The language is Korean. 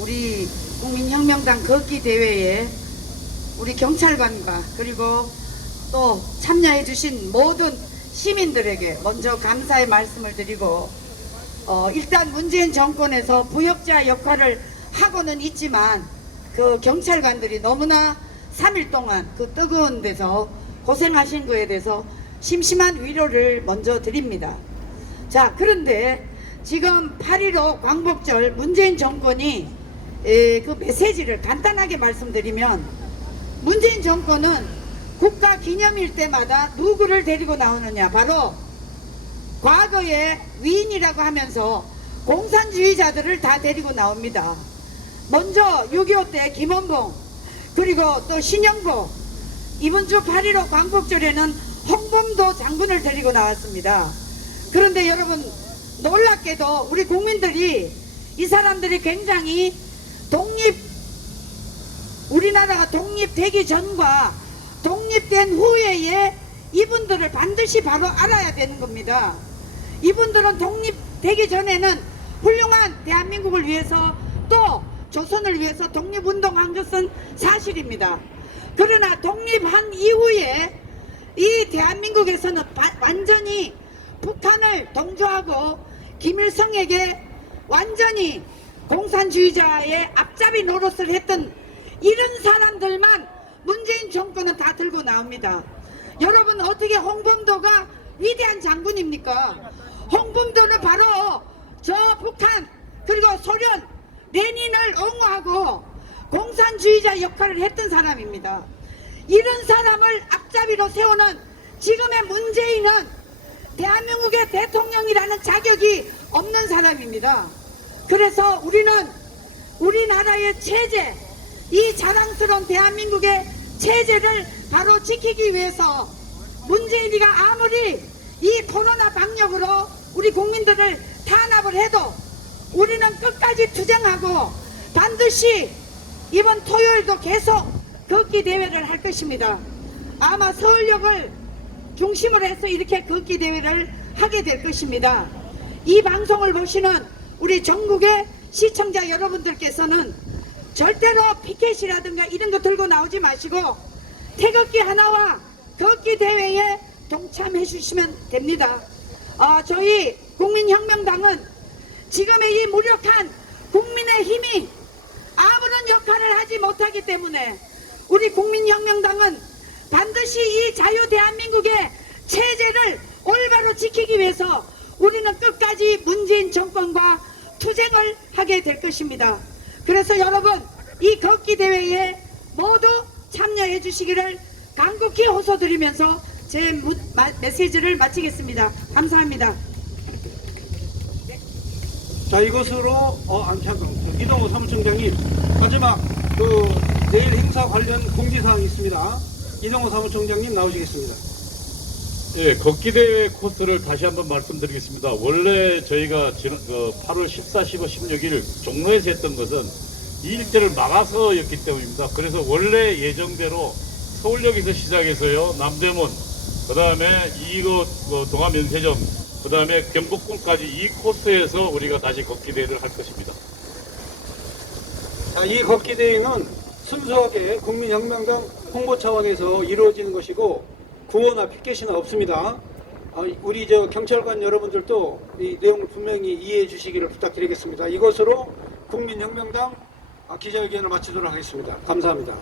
우리 국민혁명당 걷기 대회에 우리 경찰관과 그리고 또 참여해 주신 모든 시민들에게 먼저 감사의 말씀을 드리고 어, 일단 문재인 정권에서 부역자 역할을 하고는 있지만 그 경찰관들이 너무나 3일 동안 그 뜨거운 데서 고생하신 거에 대해서 심심한 위로를 먼저 드립니다. 자, 그런데 지금 8.15 광복절 문재인 정권이 에, 그 메시지를 간단하게 말씀드리면 문재인 정권은 국가 기념일 때마다 누구를 데리고 나오느냐 바로 과거의 위인이라고 하면서 공산주의자들을 다 데리고 나옵니다. 먼저 6.25 때 김원봉 그리고 또 신영보 이번 주 8.15 광복절에는 홍범도 장군을 데리고 나왔습니다. 그런데 여러분 놀랍게도 우리 국민들이 이 사람들이 굉장히 독립 우리나라가 독립되기 전과 독립된 후에의 이분들을 반드시 바로 알아야 되는 겁니다. 이분들은 독립되기 전에는 훌륭한 대한민국을 위해서 또 조선을 위해서 독립운동한 것은 사실입니다. 그러나 독립한 이후에 이 대한민국에서는 바- 완전히 북한을 동조하고 김일성에게 완전히 공산주의자의 앞잡이 노릇을 했던 이런 사람들만 문재인 정권은 다 들고 나옵니다. 여러분 어떻게 홍범도가 위대한 장군입니까? 홍범도는 바로 저 북한 그리고 소련 레닌을 옹호하고 공산주의자 역할을 했던 사람입니다. 이런 사람을 앞잡이로 세우는 지금의 문재인은 대한민국의 대통령이라는 자격이 없는 사람입니다. 그래서 우리는 우리나라의 체제, 이 자랑스러운 대한민국의 체제를 바로 지키기 위해서 문재인이가 아무리 이 코로나 방역으로 우리 국민들을 탄압을 해도 우리는 끝까지 투쟁하고 반드시 이번 토요일도 계속 걷기 대회를 할 것입니다. 아마 서울역을 중심으로 해서 이렇게 걷기 대회를 하게 될 것입니다. 이 방송을 보시는 우리 전국의 시청자 여러분들께서는 절대로 피켓이라든가 이런 거 들고 나오지 마시고 태극기 하나와 걷기 대회에 동참해 주시면 됩니다. 어, 저희 국민혁명당은 지금의 이 무력한 국민의 힘이 아무런 역할을 하지 못하기 때문에 우리 국민혁명당은 반드시 이 자유 대한민국의 체제를 올바로 지키기 위해서 우리는 끝까지 문재인 정권과 투쟁을 하게 될 것입니다. 그래서 여러분 이 걷기 대회에 모두 참여해 주시기를 간곡히 호소드리면서 제 메시지를 마치겠습니다. 감사합니다. 자 이것으로 어 안, 잠깐 이동호 사무총장님 마지막 그 내일 행사 관련 공지사항이 있습니다. 이동호 사무총장님 나오시겠습니다. 예, 걷기 대회 코스를 다시 한번 말씀드리겠습니다. 원래 저희가 지난 그 8월 14, 15, 16일 종로에서 했던 것은 이 일대를 막아서였기 때문입니다. 그래서 원래 예정대로 서울역에서 시작해서요, 남대문, 그 다음에 이곳 그 동아면세점, 그 다음에 경복궁까지 이 코스에서 우리가 다시 걷기 대회를 할 것입니다. 자, 이 걷기 대회는 순수하게 국민혁명당 홍보 차원에서 이루어지는 것이고 구호나 피켓이나 없습니다. 아, 우리 저 경찰관 여러분들도 이 내용을 분명히 이해해 주시기를 부탁드리겠습니다. 이것으로 국민혁명당 아, 기자회견을 마치도록 하겠습니다. 감사합니다.